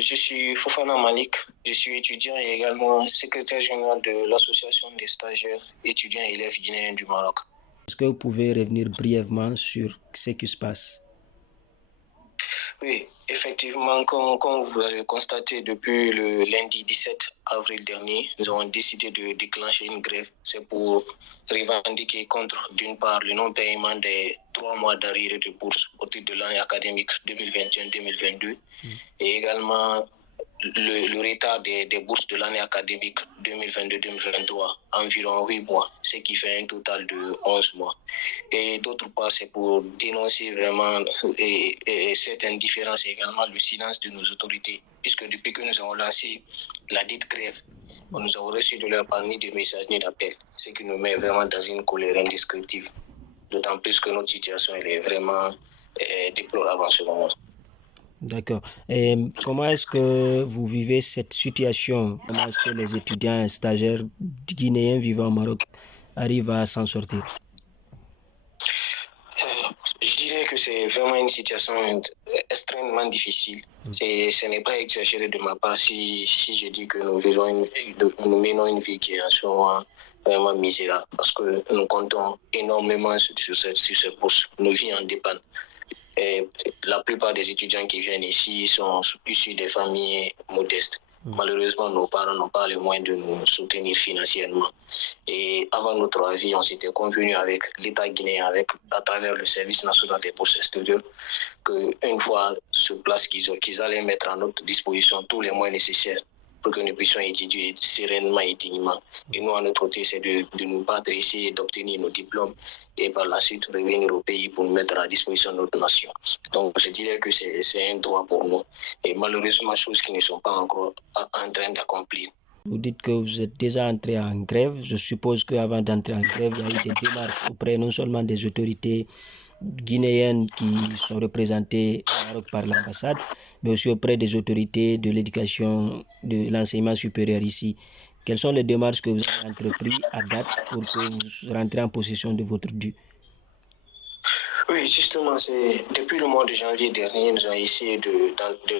Je suis Fofana Malik, je suis étudiant et également secrétaire général de l'association des stagiaires étudiants et élèves guinéens du Maroc. Est-ce que vous pouvez revenir brièvement sur ce qui se passe? Oui, effectivement, comme vous l'avez constaté depuis le lundi 17 avril dernier, nous avons décidé de déclencher une grève. C'est pour revendiquer contre, d'une part, le non-paiement des 3 mois d'arriérés de bourse au titre de l'année académique 2021-2022 et également le retard des bourses de l'année académique 2022-2023, environ 8 mois, ce qui fait un total de 11 mois. Et d'autre part, c'est pour dénoncer vraiment cette indifférence et également le silence de nos autorités, puisque depuis que nous avons lancé la dite grève, nous avons reçu de leur part ni de messages ni d'appels, ce qui nous met vraiment dans une colère indescriptible. D'autant plus que notre situation elle est vraiment déplorable en ce moment. D'accord. Et comment est-ce que vous vivez cette situation? Comment est-ce que les étudiants et stagiaires guinéens vivant au Maroc arrivent à s'en sortir? Je dirais que c'est vraiment une situation extrêmement difficile. Ce n'est pas exagéré de ma part si je dis que nous menons une vie qui est en ce moment vraiment misérable parce que nous comptons énormément sur cette bourse. Nos vies en dépendent. Et la plupart des étudiants qui viennent ici sont issus des familles modestes. Malheureusement, nos parents n'ont pas les moyens de nous soutenir financièrement. Et avant notre avis, on s'était convenu avec l'État guinéen, à travers le service national des bourses studios, qu'une fois sur place, qu'ils allaient mettre à notre disposition tous les moyens nécessaires pour que nous puissions étudier sereinement et dignement. Et nous, à notre côté, c'est de nous battre, essayer d'obtenir nos diplômes et par la suite revenir au pays pour nous mettre à la disposition de notre nation. Donc, je dirais que c'est un droit pour nous. Et malheureusement, choses qui ne sont pas encore en train d'accomplir. Vous dites que vous êtes déjà entré en grève. Je suppose qu'avant d'entrer en grève, il y a eu des démarches auprès non seulement des autorités guinéennes qui sont représentées au Maroc par l'ambassade, mais aussi auprès des autorités de l'éducation, de l'enseignement supérieur ici. Quelles sont les démarches que vous avez entreprises à date pour que vous rentrez en possession de votre dû? Oui, justement, c'est depuis le mois de janvier dernier, nous avons essayé de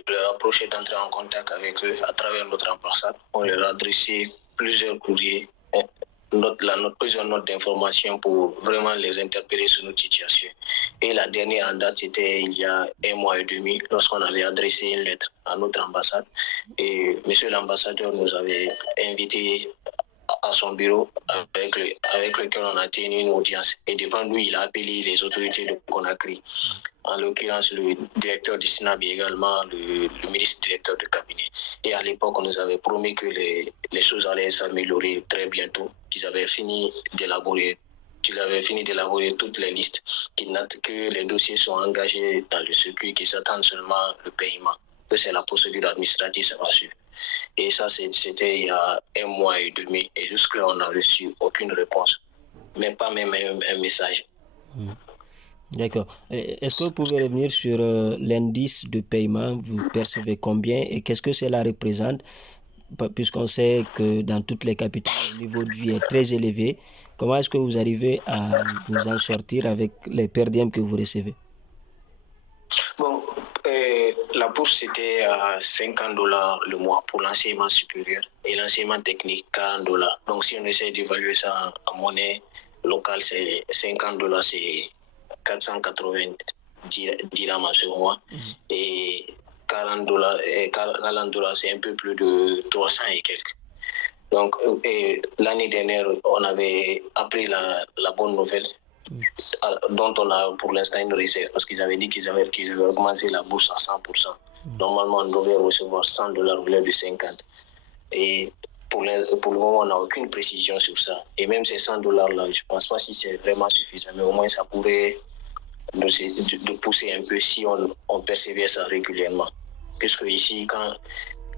leur approcher, d'entrer en contact avec eux à travers notre ambassade. On leur a adressé plusieurs courriers, plusieurs notes d'information pour vraiment les interpeller sur notre situation. Et la dernière en date, c'était il y a 1 mois et demi, lorsqu'on avait adressé une lettre à notre ambassade. Et monsieur l'ambassadeur nous avait invités à son bureau avec lequel on a tenu une audience. Et devant lui, il a appelé les autorités de Conakry, en l'occurrence le directeur du SNAB et également le ministre directeur de cabinet. Et à l'époque, on nous avait promis que les choses allaient s'améliorer très bientôt, qu'ils avaient fini d'élaborer toutes les listes, que les dossiers sont engagés dans le circuit, qu'ils attendent seulement le paiement, que c'est la procédure administrative, ça va suivre. Et ça, c'était il y a 1 mois et demi. Et jusque-là, on n'a reçu aucune réponse. Même pas même un message. D'accord. Est-ce que vous pouvez revenir sur l'indice de paiement? Vous percevez combien et qu'est-ce que cela représente? Puisqu'on sait que dans toutes les capitales, le niveau de vie est très élevé. Comment est-ce que vous arrivez à vous en sortir avec les per diem que vous recevez? Bon, la bourse, c'était à $50 le mois pour l'enseignement supérieur et l'enseignement technique, $40. Donc, si on essaie d'évaluer ça en monnaie locale, c'est $50, c'est 480 dirhams en ce mois. Et $40, c'est un peu plus de 300 et quelques. Donc, l'année dernière, on avait appris la bonne nouvelle dont on a pour l'instant une réserve parce qu'ils avaient dit qu'ils avaient augmenté la bourse à 100%. Normalement, on devait recevoir $100 au lieu de 50. Et pour le moment, on n'a aucune précision sur ça. Et même ces $100-là, je ne pense pas si c'est vraiment suffisant, mais au moins ça pourrait de pousser un peu si on persévère ça régulièrement. Puisque ici, quand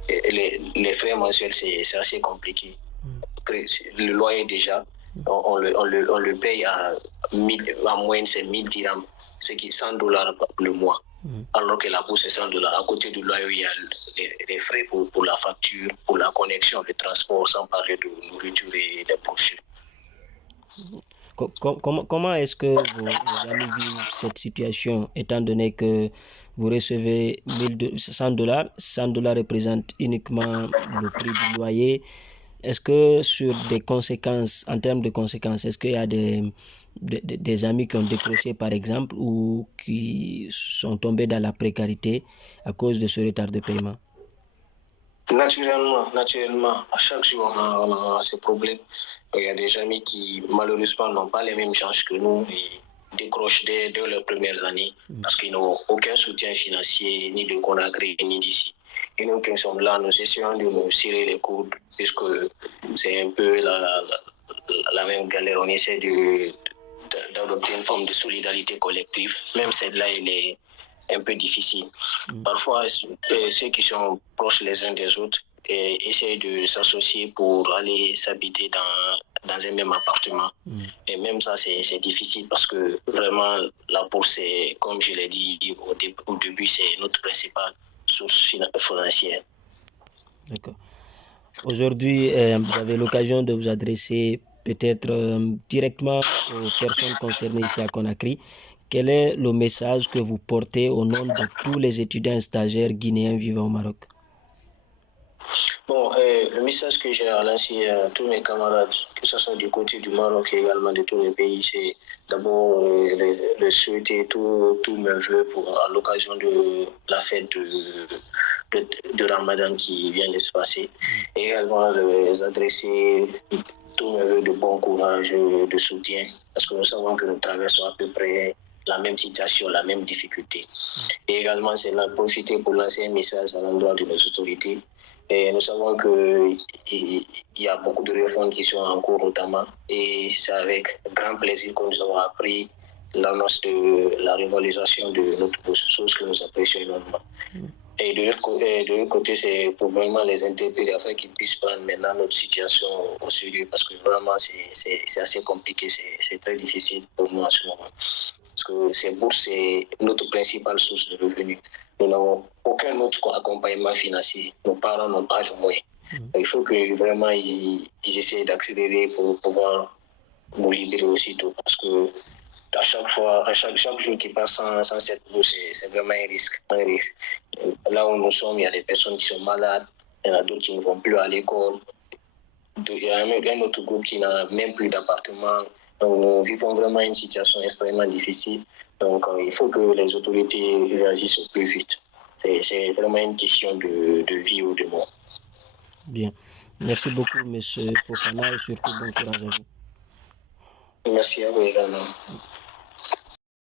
les frais mensuels, c'est assez compliqué. Le loyer déjà, on le paye en moyenne, c'est 1000 dirhams, ce qui est $100 le mois. Alors que la bourse, c'est $100. À côté du loyer, il y a les frais pour la facture, pour la connexion, le transport, sans parler de nourriture et des brochures. Comment est-ce que vos amis vivent cette situation, étant donné que vous recevez 100 dollars. 100 dollars représente uniquement le prix du loyer. Est-ce que sur des conséquences, en termes de conséquences, est-ce qu'il y a des amis qui ont décroché par exemple ou qui sont tombés dans la précarité à cause de ce retard de paiement? Naturellement, à chaque jour, on a ces problèmes. Il y a des amis qui, malheureusement, n'ont pas les mêmes chances que nous et décrochent dès leurs premières années parce qu'ils n'ont aucun soutien financier, ni de Conakry, ni d'ici. Et nous qui sommes là, nous essayons de nous serrer les coudes puisque c'est un peu la même galère. On essaie d'adopter une forme de solidarité collective. Même celle-là, elle est un peu difficile. Parfois, ceux qui sont proches les uns des autres essayent de s'associer pour aller s'habiter dans un même appartement. Et même ça, c'est difficile parce que vraiment, la bourse, comme je l'ai dit au début, c'est notre principale source financière. D'accord. Aujourd'hui, vous avez l'occasion de vous adresser peut-être directement aux personnes concernées ici à Conakry. Quel est le message que vous portez au nom de tous les étudiants stagiaires guinéens vivant au Maroc? Bon, le message que j'ai à lancer à tous mes camarades, que ce soit du côté du Maroc et également de tous les pays, c'est d'abord de souhaiter tous mes voeux à l'occasion de la fête de Ramadan qui vient de se passer. Et également de les adresser tous mes voeux de bon courage, de soutien, parce que nous savons que nous traversons à peu près la même situation, la même difficulté. Et également, c'est là profiter pour lancer un message à l'endroit de nos autorités. Et nous savons qu'il y a beaucoup de réformes qui sont en cours notamment. Et c'est avec grand plaisir que nous avons appris l'annonce de la revalorisation de notre bourse, chose que nous apprécions énormément. Et de l'autre côté, c'est pour vraiment les interpeller afin qu'ils puissent prendre maintenant notre situation au sérieux parce que vraiment, c'est assez compliqué, c'est très difficile pour nous en ce moment. Parce que ces bourses, c'est notre principale source de revenus. Nous n'avons aucun autre accompagnement financier. Nos parents n'ont pas de moyens. Il faut que vraiment ils essayent d'accélérer pour pouvoir nous libérer aussitôt. Parce que à chaque jour qui passe sans cette bourse, c'est vraiment un risque. Là où nous sommes, il y a des personnes qui sont malades, il y en a d'autres qui ne vont plus à l'école. Il y a un autre groupe qui n'a même plus d'appartement. Donc, nous vivons vraiment une situation extrêmement difficile. Donc, il faut que les autorités réagissent au plus vite. C'est vraiment une question de vie ou de mort. Bien. Merci beaucoup, M. Fofana, et surtout bon courage à vous. Merci à vous également.